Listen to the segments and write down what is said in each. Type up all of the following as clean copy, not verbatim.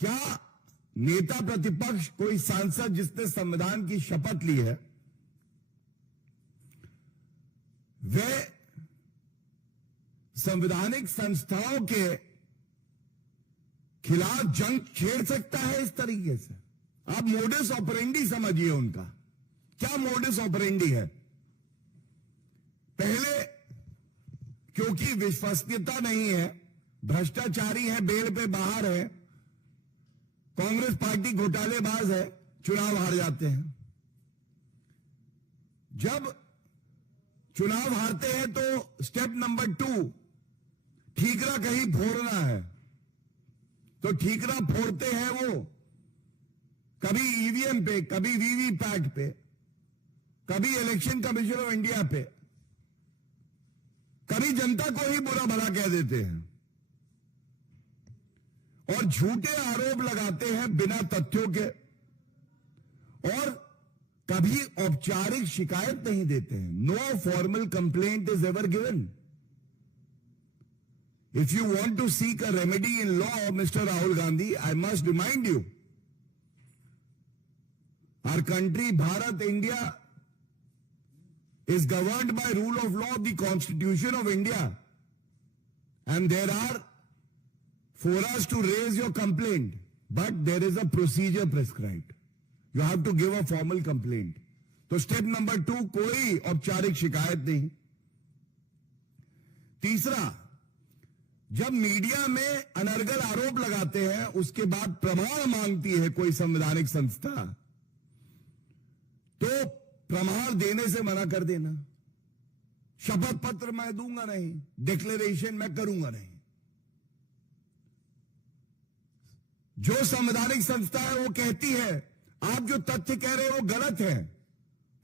क्या नेता प्रतिपक्ष, कोई सांसद जिसने संविधान की शपथ ली है, वह संवैधानिक संस्थाओं के खिलाफ जंग छेड़ सकता है इस तरीके से? आप मोडस ऑपरेंडी समझिए उनका। क्या मोडस ऑपरेंडी है? पहले क्योंकि विश्वसनीयता नहीं है, भ्रष्टाचारी है, बेल पे बाहर है, कांग्रेस पार्टी घोटालेबाज है, चुनाव हार जाते हैं। जब चुनाव हारते हैं तो स्टेप नंबर 2, ठीकरा कहीं फोड़ना है। तो ठीकरा फोड़ते हैं वो कभी ईवीएम पे, कभी वीवीपैट पे, कभी इलेक्शन कमीशन ऑफ इंडिया पे, कभी जनता को ही बुरा भला कह देते हैं और झूठे आरोप लगाते हैं बिना तथ्यों के, और कभी औपचारिक शिकायत नहीं देते हैं। No formal complaint is ever given. If you want to seek a remedy in law, Mr. Rahul Gandhi, I must remind you, our country, Bharat, India, is governed by rule of law, the Constitution of India. And there are forums to raise your complaint, but there is a procedure prescribed. You have to give a formal complaint. तो step number 2, कोई औपचारिक शिकायत नहीं। तीसरा, जब media में अनर्गल आरोप लगाते हैं, उसके बाद प्रमाण मांगती है कोई संवैधानिक संस्था, तो प्रमाण देने से मना कर देना। शपथ पत्र मैं दूंगा नहीं, डिक्लेरेशन मैं करूंगा नहीं। जो संवैधानिक संस्था है वो कहती है आप जो तथ्य कह रहे हो वो गलत है,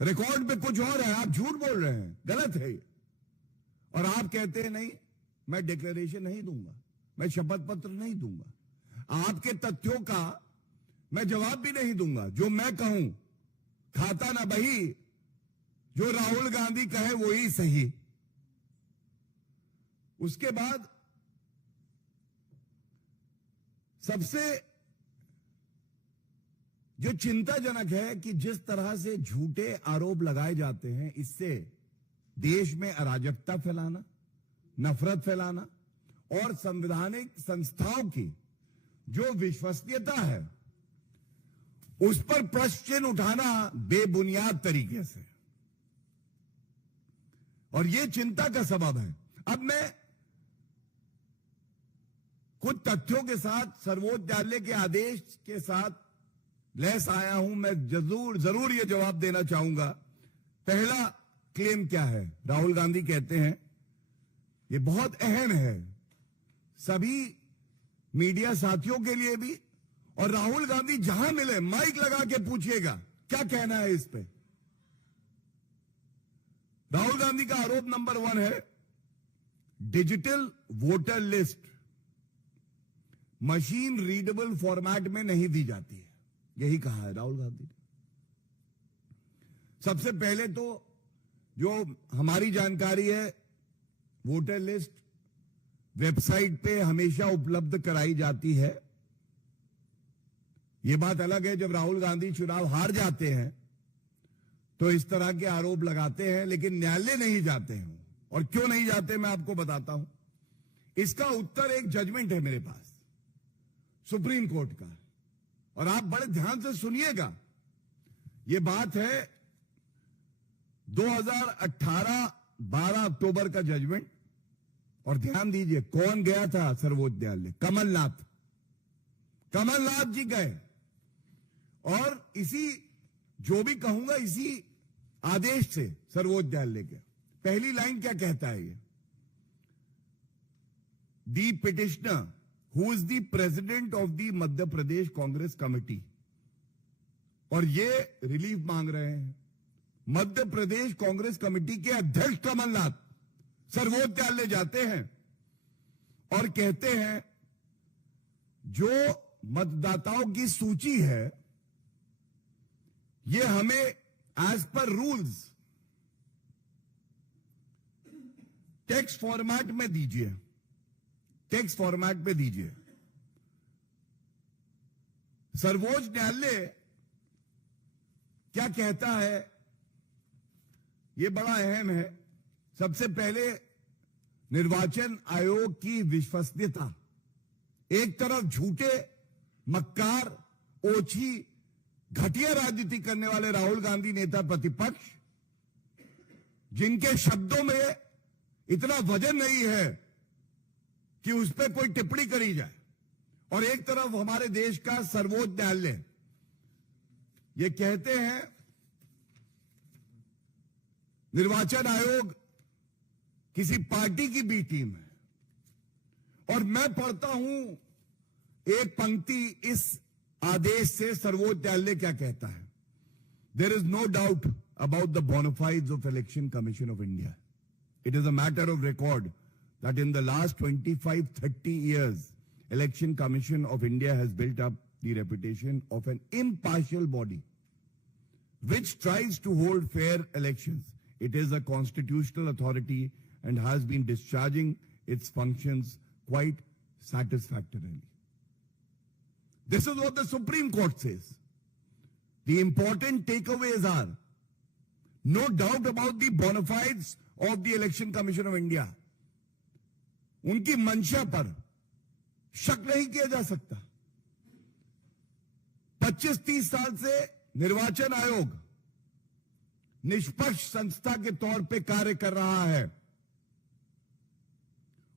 रिकॉर्ड पे कुछ और है, आप झूठ बोल रहे हैं, गलत है, और आप कहते हैं नहीं, मैं डिक्लेरेशन नहीं दूंगा, मैं शपथ पत्र नहीं दूंगा, आपके तथ्यों का मैं जवाब भी नहीं दूंगा। जो मैं कहूं खाता ना बही, जो राहुल गांधी कहे वो ही सही। उसके बाद सबसे जो चिंताजनक है कि जिस तरह से झूठे आरोप लगाए जाते हैं, इससे देश में अराजकता फैलाना, नफरत फैलाना और संवैधानिक संस्थाओं की जो विश्वसनीयता है उस पर प्रश्न चिन्ह उठाना बेबुनियाद तरीके से, और यह चिंता का सबब है। अब मैं कुछ तथ्यों के साथ सर्वोच्च न्यायालय के आदेश के साथ लैस आया हूं। मैं जरूर यह जवाब देना चाहूंगा। पहला क्लेम क्या है? राहुल गांधी कहते हैं, ये बहुत अहम है सभी मीडिया साथियों के लिए भी, और राहुल गांधी जहां मिले माइक लगा के पूछिएगा क्या कहना है इस पे। राहुल गांधी का आरोप नंबर 1 है, digital voter list machine readable format में नहीं दी जाती है, यही कहा है राहुल गांधी ने। सबसे पहले तो जो हमारी जानकारी है, वोटर लिस्ट वेबसाइट पे हमेशा उपलब्ध कराई जाती है। यह बात अलग है जब राहुल गांधी चुनाव हार जाते हैं तो इस तरह के आरोप लगाते हैं, लेकिन न्यायालय नहीं जाते हैं। और क्यों नहीं जाते मैं आपको बताता हूं। इसका उत्तर एक जजमेंट है मेरे पास सुप्रीम कोर्ट का, और आप बड़े ध्यान से सुनिएगा। यह बात है 2018 12 अक्टूबर का जजमेंट, और ध्यान दीजिए कौन गया था सर्वोच्च न्यायालय? कमलनाथ जी गए, और इसी जो भी कहूंगा इसी आदेश से सर्वोच्च न्यायालय के पहली लाइन क्या कहता है? ये the petitioner who is the president of the Madhya Pradesh Congress committee, और ये रिलीफ मांग रहे हैं। मध्य प्रदेश कांग्रेस कमेटी के अध्यक्ष कमलनाथ सर्वोच्च न्यायालय जाते हैं और कहते हैं जो मतदाताओं की सूची है ये हमें as per rules text format में दीजिए, टेक्स्ट फॉर्मेट में दीजिए। सर्वोच्च न्यायालय क्या कहता है, यह बड़ा अहम है। सबसे पहले निर्वाचन आयोग की विश्वसनीयता। एक तरफ झूठे, मक्कार, ओछी, घटिया राजनीति करने वाले राहुल गांधी नेता प्रतिपक्ष, जिनके शब्दों में इतना वजन नहीं है कि उस पर कोई टिप्पणी करी जाए, और एक तरफ हमारे देश का सर्वोच्च न्यायालय ये कहते हैं निर्वाचन आयोग किसी पार्टी की बी टीम है। और मैं पढ़ता हूं एक पंक्ति इस आदेश से सर्वोच्च न्यायालय क्या कहता है। There is no doubt about the bona fides of Election Commission of India. It is a matter of record that in the last 25-30 years, Election Commission of India has built up the reputation of an impartial body which tries to hold fair elections. It is a constitutional authority and has been discharging its functions quite satisfactorily. This is what the Supreme Court says. The important takeaways are no doubt about the bona fides of the Election Commission of India. उनकी मंशा पर शक नहीं किया जा सकता। 25-30 साल से निर्वाचन आयोग निष्पक्ष संस्था के तौर पे कार्य कर रहा है,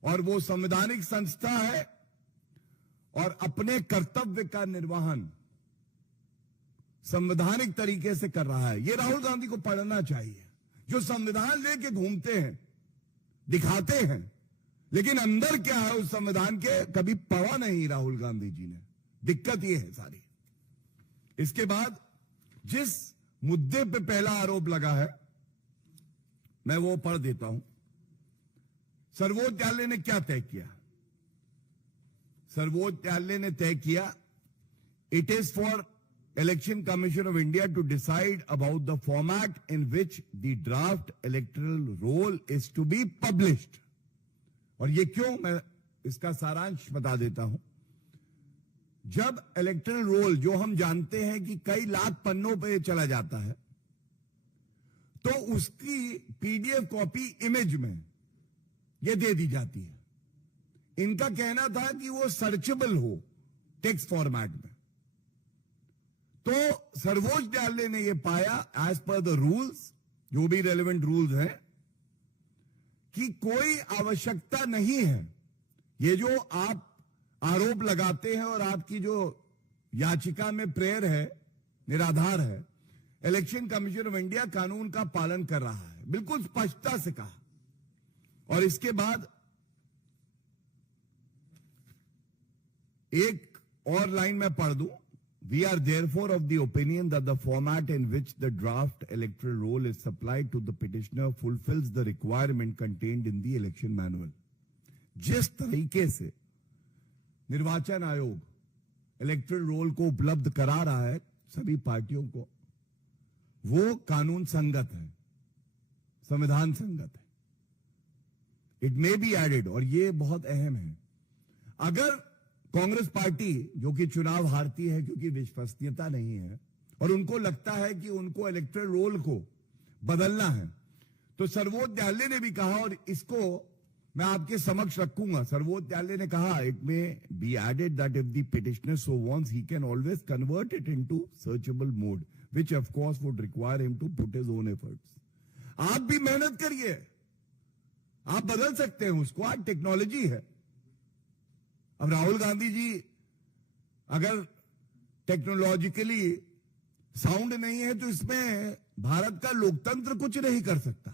और वो संवैधानिक संस्था है और अपने कर्तव्य का निर्वहन संवैधानिक तरीके से कर रहा है। ये राहुल गांधी को पढ़ना चाहिए, जो संविधान लेके घूमते हैं, दिखाते हैं, लेकिन अंदर क्या है उस संविधान के कभी पढ़ा नहीं राहुल गांधी जी ने। दिक्कत ये है सारी। इसके बाद जिस मुद्दे पे पहला आरोप लगा है, मैं वो पढ़ देता हूं। सर्वोच्च न्यायालय ने क्या तय किया। सर्वोच्च न्यायालय ने तय किया, it is for Election Commission of India to decide about the format in which the draft electoral roll is to be published. और ये क्यों, मैं इसका सारांश बता देता हूं। जब इलेक्टरल रोल, जो हम जानते हैं कि कई लाख पन्नों पे चला जाता है, तो उसकी पीडीएफ कॉपी इमेज में ये दे दी जाती है। इनका कहना था कि वो सर्चेबल हो टेक्स्ट फॉर्मेट में। तो सर्वोच्च न्यायालय ने यह पाया, एज पर द रूल्स, जो भी रेलेवेंट रूल्स हैं, कि कोई आवश्यकता नहीं है। ये जो आप आरोप लगाते हैं और आपकी जो याचिका में प्रेयर है, निराधार है। इलेक्शन कमीशन ऑफ इंडिया कानून का पालन कर रहा है, बिल्कुल स्पष्टता से कहा। और इसके बाद एक और लाइन मैं पढ़ दूं। We are therefore of the opinion that the format in which the draft electoral roll is supplied to the petitioner fulfills the requirement contained in the election manual. जिस तरीके से निर्वाचन आयोग इलेक्टरल रोल को उपलब्ध करा रहा है सभी पार्टियों को, वो कानून संगत है, संविधान संगत है। इट मे बी एडेड, और ये बहुत अहम है, अगर कांग्रेस पार्टी जो कि चुनाव हारती है क्योंकि विश्वसनीयता नहीं है और उनको लगता है कि उनको इलेक्टरल रोल को बदलना है, तो सर्वोच्च न्यायालय ने भी कहा, और इसको मैं आपके समक्ष रखूंगा। सर्वोच्च न्यायालय ने कहा, it may be added that if the petitioner so wants he can always convert it into searchable mode, which of course would require him to put his own efforts. आप भी मेहनत करिए, आप बदल सकते हैं उसको, आज टेक्नोलॉजी है। अब राहुल गांधी जी अगर टेक्नोलॉजिकली साउंड नहीं है तो इसमें भारत का लोकतंत्र कुछ नहीं कर सकता,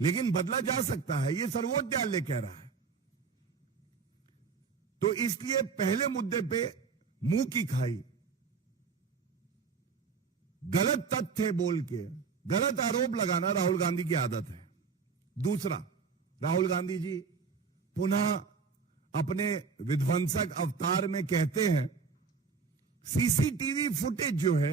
लेकिन बदला जा सकता है, यह सर्वोच्च न्यायालय कह रहा है। तो इसलिए पहले मुद्दे पे मुंह की खाई, गलत तथ्य बोल के गलत आरोप लगाना राहुल गांधी की आदत है। दूसरा, राहुल गांधी जी पुनः अपने विध्वंसक अवतार में कहते हैं सीसीटीवी फुटेज जो है